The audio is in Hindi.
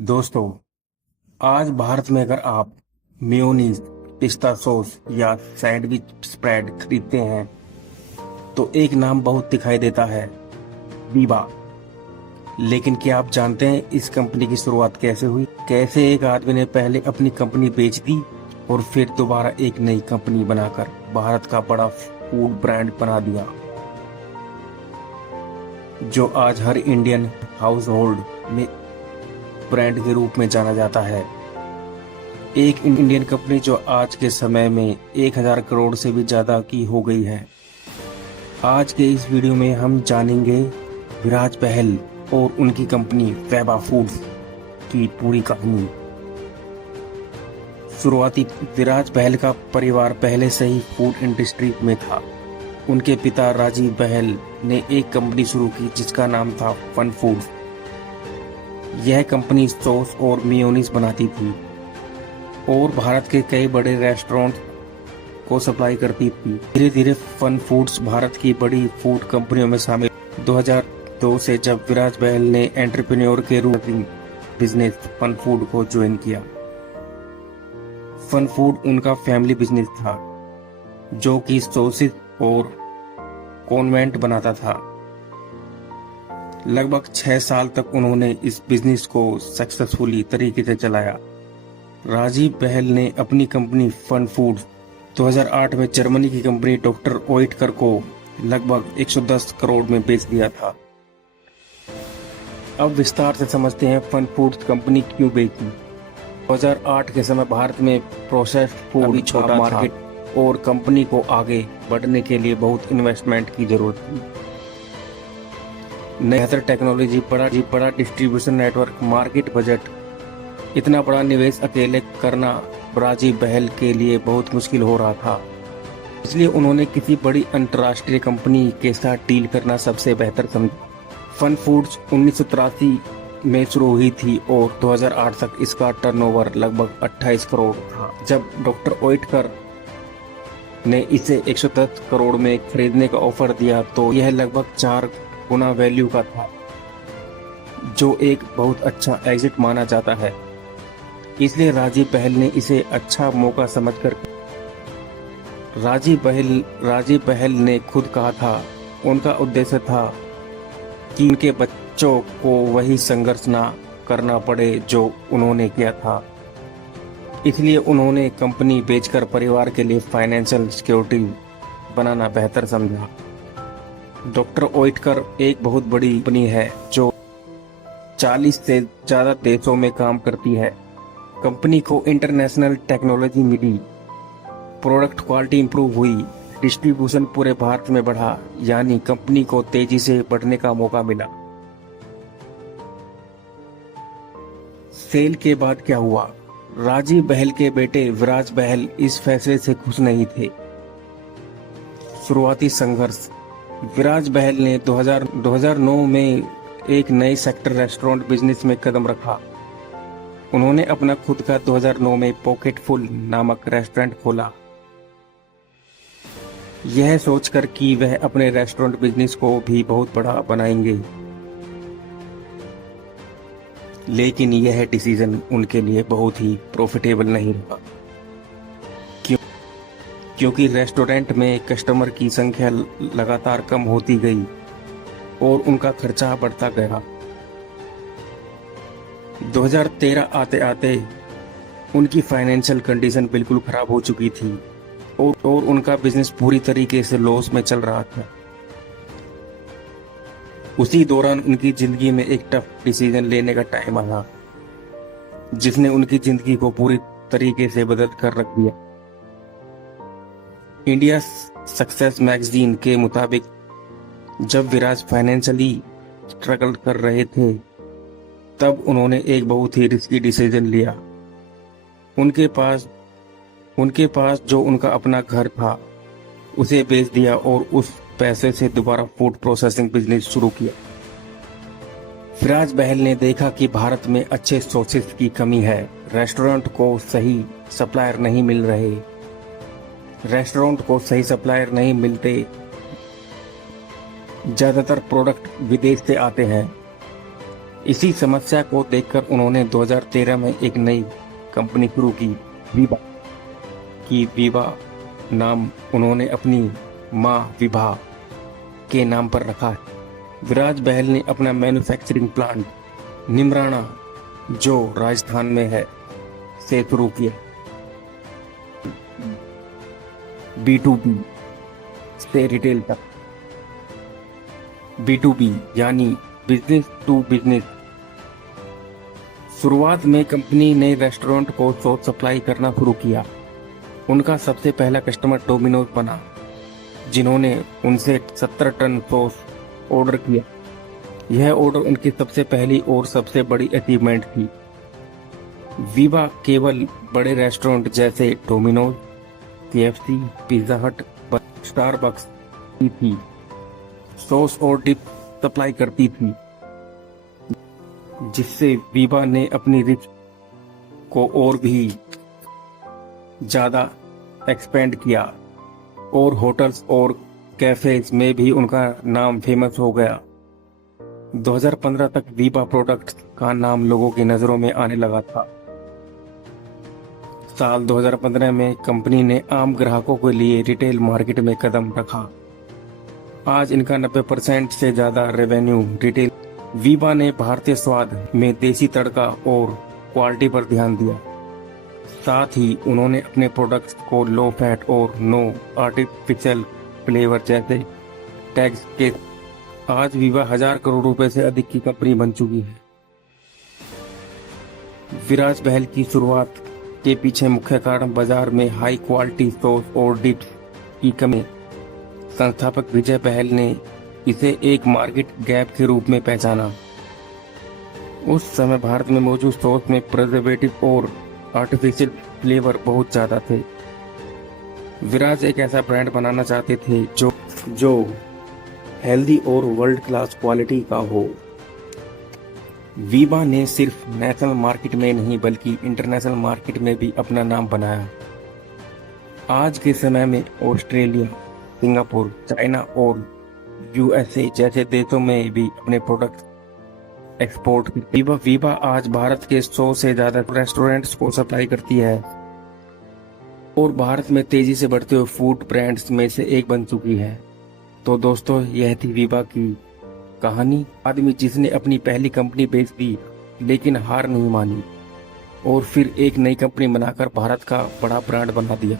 दोस्तों, आज भारत में अगर आप मेयोनीज, पिस्ता सॉस या सैंडविच स्प्रेड खरीदते हैं तो एक नाम बहुत दिखाई देता है, वीबा। लेकिन क्या आप जानते हैं इस कंपनी की शुरुआत कैसे हुई? कैसे एक आदमी ने पहले अपनी कंपनी बेच दी और फिर दोबारा एक नई कंपनी बनाकर भारत का बड़ा फूड ब्रांड बना दिया, जो आज हर इंडियन हाउस होल्ड में ब्रांड के रूप में जाना जाता है। एक इंडियन कंपनी जो आज के समय में 1000 करोड़ से भी ज्यादा की हो गई है। आज के इस वीडियो में हम जानेंगे विराज बहल और उनकी कंपनी वीबा फूड्स की पूरी कहानी। शुरुआती विराज बहल का परिवार पहले से ही फूड इंडस्ट्री में था। उनके पिता राजीव बहल ने एक कंपनी शुरू की जिसका नाम था फन फूड्स। यह कंपनी सॉस और मेयोनीज बनाती थी और भारत के कई बड़े रेस्टोरेंट को सप्लाई करती थी। धीरे धीरे फन फूड्स भारत की बड़ी फूड कंपनियों में शामिल। 2002 से जब विराज बहल ने एंटरप्रेन्योर के रूप में बिजनेस फन फूड को ज्वाइन किया। फन फूड उनका फैमिली बिजनेस था जो कि सॉसेज और कॉन्वेंट बनाता था। लगभग 6 साल तक उन्होंने इस बिजनेस को सक्सेसफुली तरीके से चलाया। राजीव बहल ने अपनी कंपनी फन फूड्स 2008 में जर्मनी की कंपनी डॉक्टर ओएटकर को लगभग 110 करोड़ में बेच दिया था। अब विस्तार से समझते हैं फन फूड्स कंपनी क्यों बेची। 2008 के समय भारत में प्रोसेस्ड फूड छोटा मार्केट और कंपनी को आगे बढ़ने के लिए बहुत इन्वेस्टमेंट की जरूरत थी। बेहतर टेक्नोलॉजी, बड़ा डिस्ट्रीब्यूशन नेटवर्क, मार्केट बजट। इतना बड़ा निवेश अकेले करना राजीव बहल के लिए बहुत मुश्किल हो रहा था। इसलिए उन्होंने किसी बड़ी अंतर्राष्ट्रीय कंपनी के साथ डील करना सबसे बेहतर समझा। फन फूड्स 1983 में शुरू हुई थी और 2008 तक इसका टर्नओवर लगभग 28 करोड़ था। जब डॉक्टर ओएटकर ने इसे 110 करोड़ में खरीदने का ऑफर दिया तो यह लगभग 4 गुना वैल्यू का था, जो एक बहुत अच्छा एग्जिट माना जाता है। इसलिए राजीव बहल ने इसे अच्छा मौका समझकर राजीव बहल ने खुद कहा था, उनका उद्देश्य था कि उनके बच्चों को वही संघर्ष ना करना पड़े जो उन्होंने किया था। इसलिए उन्होंने कंपनी बेचकर परिवार के लिए फाइनेंशियल सिक्योरिटी बनाना बेहतर समझा। डॉक्टर ओएटकर एक बहुत बड़ी कंपनी है जो 40 से ज्यादा देशों में काम करती है। कंपनी को इंटरनेशनल टेक्नोलॉजी मिली, प्रोडक्ट क्वालिटी इंप्रूव हुई, डिस्ट्रीब्यूशन पूरे भारत में बढ़ा, यानी कंपनी को तेजी से बढ़ने का मौका मिला। सेल के बाद क्या हुआ? राजीव बहल के बेटे विराज बहल इस फैसले से खुश नहीं थे। शुरुआती संघर्ष। विराज बहल ने 2009 में एक नए सेक्टर रेस्टोरेंट बिजनेस में कदम रखा। उन्होंने अपना खुद का 2009 में पॉकेटफुल नामक रेस्टोरेंट खोला, यह सोचकर कि वह अपने रेस्टोरेंट बिजनेस को भी बहुत बड़ा बनाएंगे। लेकिन यह डिसीजन उनके लिए बहुत ही प्रॉफिटेबल नहीं रहा, क्योंकि रेस्टोरेंट में कस्टमर की संख्या लगातार कम होती गई और उनका खर्चा बढ़ता गया। 2013 आते आते उनकी फाइनेंशियल कंडीशन बिल्कुल खराब हो चुकी थी और उनका बिजनेस पूरी तरीके से लॉस में चल रहा था। उसी दौरान उनकी जिंदगी में एक टफ डिसीजन लेने का टाइम आया, जिसने उनकी जिंदगी को पूरी तरीके से बदल कर रख दिया। इंडिया सक्सेस मैगजीन के मुताबिक जब विराज फाइनेंशियली स्ट्रगल कर रहे थे तब उन्होंने एक बहुत ही रिस्की डिसीजन लिया। उनके पास जो उनका अपना घर था उसे बेच दिया और उस पैसे से दोबारा फूड प्रोसेसिंग बिजनेस शुरू किया। विराज बहल ने देखा कि भारत में अच्छे सॉसेस की कमी है, रेस्टोरेंट को सही सप्लायर नहीं मिलते, ज्यादातर प्रोडक्ट विदेश से आते हैं। इसी समस्या को देखकर उन्होंने 2013 में एक नई कंपनी शुरू की, विभा की। विभा नाम उन्होंने अपनी मां विभा के नाम पर रखा है। विराज बहल ने अपना मैन्युफैक्चरिंग प्लांट निमराना, जो राजस्थान में है, से शुरू किया। B2B से रिटेल तक। B2B यानी बिजनेस टू बिजनेस। शुरुआत में कंपनी ने रेस्टोरेंट को सॉस सप्लाई करना शुरू किया। उनका सबसे पहला कस्टमर डोमिनोज बना, जिन्होंने उनसे 70 टन सॉस ऑर्डर किया। यह ऑर्डर उनकी सबसे पहली और सबसे बड़ी अचीवमेंट थी। विभा केवल बड़े रेस्टोरेंट जैसे डोमिनोज, KFC, पिज्जा हट, स्टारबक्स की थी सॉस और डिप सप्लाई करती थी, जिससे विभा ने अपनी रिच को और भी ज्यादा एक्सपेंड किया और होटल्स और कैफेज में भी उनका नाम फेमस हो गया। 2015 तक विभा प्रोडक्ट्स का नाम लोगों की नजरों में आने लगा था। साल 2015 में कंपनी ने आम ग्राहकों के लिए रिटेल मार्केट में कदम रखा। आज इनका 90% से ज्यादा रेवेन्यू रिटेल। विभा ने भारतीय स्वाद में देसी तड़का और क्वालिटी पर ध्यान दिया। साथ ही उन्होंने अपने प्रोडक्ट्स को लो फैट और नो आर्टिफिशियल फ्लेवर जैसे टैग्स के। आज विभा 1000 करोड़ रुपए से अधिक की कंपनी बन चुकी है। विराज बहल की शुरुआत के पीछे मुख्य कारण बाजार में हाई क्वालिटी सॉस और डिप्स की कमी। संस्थापक विजय बहल ने इसे एक मार्केट गैप के रूप में पहचाना। उस समय भारत में मौजूद सॉस में प्रिजर्वेटिव और आर्टिफिशियल फ्लेवर बहुत ज्यादा थे। विराज एक ऐसा ब्रांड बनाना चाहते थे जो हेल्दी और वर्ल्ड क्लास क्वालिटी का हो। विभा ने सिर्फ नेशनल मार्केट में नहीं बल्कि इंटरनेशनल मार्केट में भी अपना नाम बनाया। आज के समय में ऑस्ट्रेलिया, सिंगापुर, चाइना और USA जैसे देशों में भी अपने प्रोडक्ट एक्सपोर्ट की। विभा आज भारत के 100 से ज्यादा रेस्टोरेंट्स को सप्लाई करती है और भारत में तेजी से बढ़ते हुए फूड ब्रांड्स में से एक बन चुकी है। तो दोस्तों, यह थी विभा की कहानी। आदमी जिसने अपनी पहली कंपनी बेच दी लेकिन हार नहीं मानी और फिर एक नई कंपनी बनाकर भारत का बड़ा ब्रांड बना दिया।